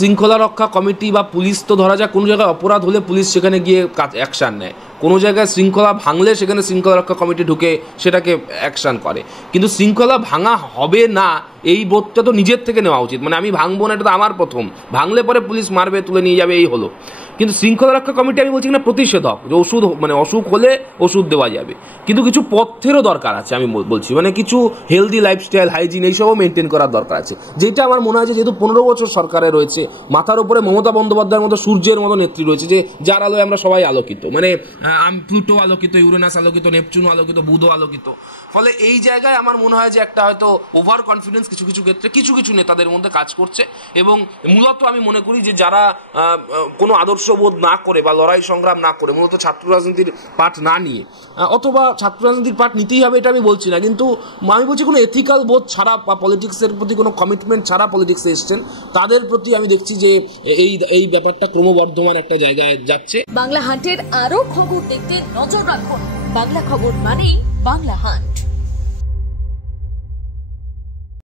শৃঙ্খলা রক্ষা কমিটি বা পুলিশ তো ধরা যাক কোনো জায়গায় অপরাধ হলে পুলিশ সেখানে গিয়ে অ্যাকশান নেয়, কোনো জায়গায় শৃঙ্খলা ভাঙলে সেখানে শৃঙ্খলা রক্ষা কমিটি ঢুকে সেটাকে অ্যাকশান করে। কিন্তু শৃঙ্খলা ভাঙা হবে না এই বোধটা তো নিজের থেকে নেওয়া উচিত। মানে আমি ভাঙবো না, এটা তো আমার প্রথম, ভাঙলে পরে পুলিশ মারবে, তুলে নিয়ে যাবে, এই হলো। কিন্তু শৃঙ্খলা রক্ষা কমিটি আমি বলছি না প্রতিষেধক, যে ওষুধ মানে অসুখ হলে ওষুধ দেওয়া যাবে, কিন্তু কিছু পথ্যেরও দরকার আছে। আমি বলছি মানে কিছু হেলদি লাইফস্টাইল, হাইজিন, এইসবও মেনটেন করার দরকার আছে। যেটা আমার মনে হয় যে যেহেতু 15 বছর সরকারে রয়েছে, মাথার উপরে মমতা বন্দ্যোপাধ্যায়ের মতো সূর্যের মতো নেত্রী রয়েছে, যে যার আলোয় আমরা সবাই আলোকিত, মানে প্লুটো আলোকিত, ইউরেনাস আলোকিত, নেপচুন আলোকিত, বুধও আলোকিত। ফলে এই জায়গায় আমার মনে হয় যে একটা হয়তো ওভার কনফিডেন্স কিছু কিছু ক্ষেত্রে কিছু কিছু নেতাদের মধ্যে কাজ করছে। এবং মূলত আমি মনে করি যে যারা কোনো আদর্শবোধ না করে বা লড়াই সংগ্রাম না করে, মূলত ছাত্র রাজনীতির পাঠ না নিয়ে, অথবা ছাত্র রাজনীতির পাঠ নিতেই হবে এটা আমি বলছি না, কিন্তু আমি বলছি কোনো এথিক্যাল বোধ ছাড়া বা পলিটিক্সের প্রতি কোনো কমিটমেন্ট ছাড়া পলিটিক্সে এসছেন, তাদের প্রতি আমি দেখছি যে এই ব্যাপারটা ক্রমবর্ধমান একটা জায়গায় যাচ্ছে। বাংলা হান্টের আরো খবর দেখতে নজর রাখুন। বাংলা খবর মানেই বাংলা হান্ট।